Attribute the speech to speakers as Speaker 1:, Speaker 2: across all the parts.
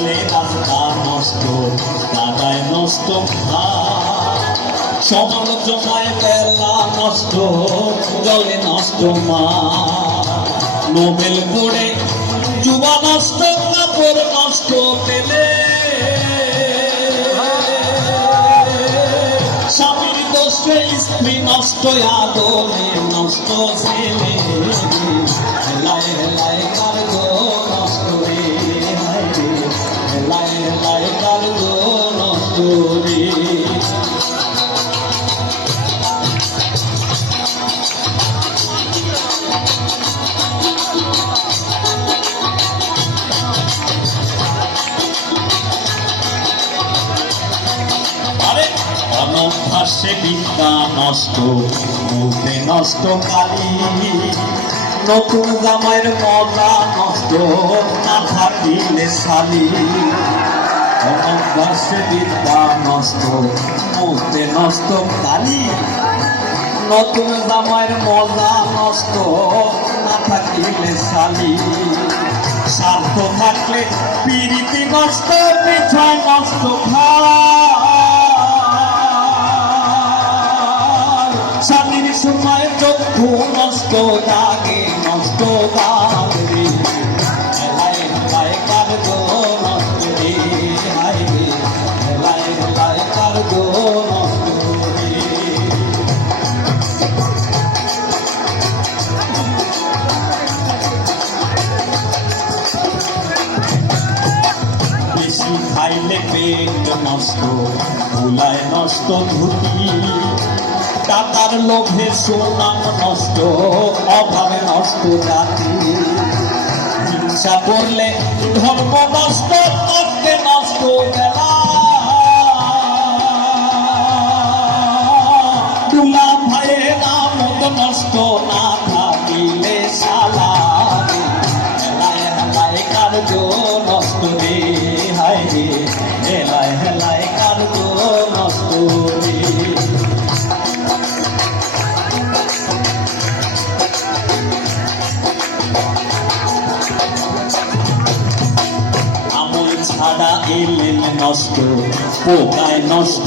Speaker 1: আসলে রাস্তা নষ্ট? কাদায় নষ্ট ঘাট সমালোচনায় বেলা নষ্ট, জলে নষ্ট মা। নোবেল পড়ে, যুবা নষ্ট, কাপড় নষ্ট পেলে। স্বামীর দোষে স্ত্রী নষ্ট আদমে নষ্ট ছেলে। হেলায় হেলায় কার অনভ্যাসে বিদ্যা নষ্ট, মুখে নষ্ট কালি নতুন জামাইয়ের মজা নষ্ট, না থাকিলে শালি। অনভ্যাসে বিদ্যা নষ্ট, মুখে নষ্ট কালি নতুন জামাইয়ের মজা নষ্ট, না থাকিলে শালি। স্বার্থ থাকলে পিরিতি নষ্ট পিছায় নষ্ট খায় চক্ষু নষ্ট দাগে নষ্ট দাগে হেলায় হেলায় কার গো নষ্ট রে হায় রে হেলায় হেলায় কার গো নষ্ট খাইলে পেট নষ্ট ভুলায় নষ্ট ধুতি টাকার লোভে সুনাম নষ্ট অভাবে নষ্ট জাতি। হিংসা করলে ধর্ম নষ্ট নষ্ট বেলা ছাড়া নষ্ট, পোকায় নষ্ট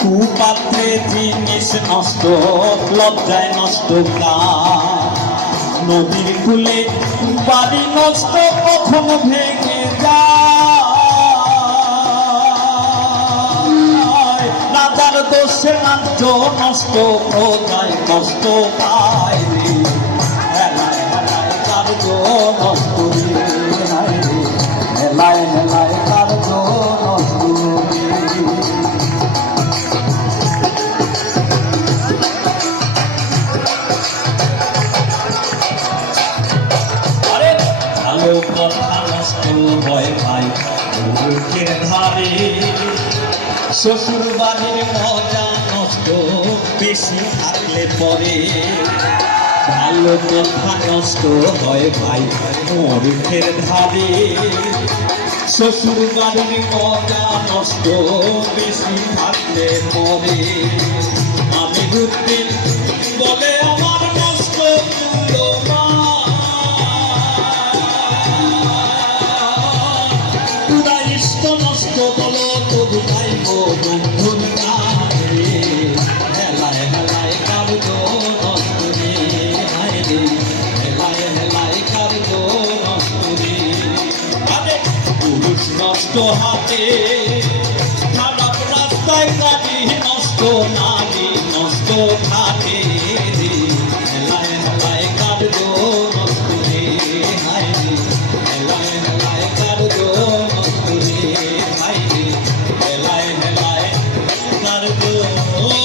Speaker 1: কুপাত্রে জিনিস নষ্ট, লজ্জায় নষ্ট কা নদীর কূলে বাড়ি নষ্ট, কখনো ভেঙে যায়? রাজার দোষে নষ্ট কষ্ট পায় হয় ভাই মুখের ধারে শ্বশুর বাড়ির মজা নষ্ট, বেশি থাকলে পরে ভালো কথা নষ্ট হয় ভাই। মুখের ধারে শ্বশুর বাড়ির মজা নষ্ট, বেশি থাকলে পরে আমি ঘুরতে বলো তবু গাইব বন্ধুর গানে হেলায় হেলায় কার্য নষ্ট রে হায় রে হেলায় হেলায় কার্য নষ্ট রে আরে পুরুষ নষ্ট হাতে oh, oh.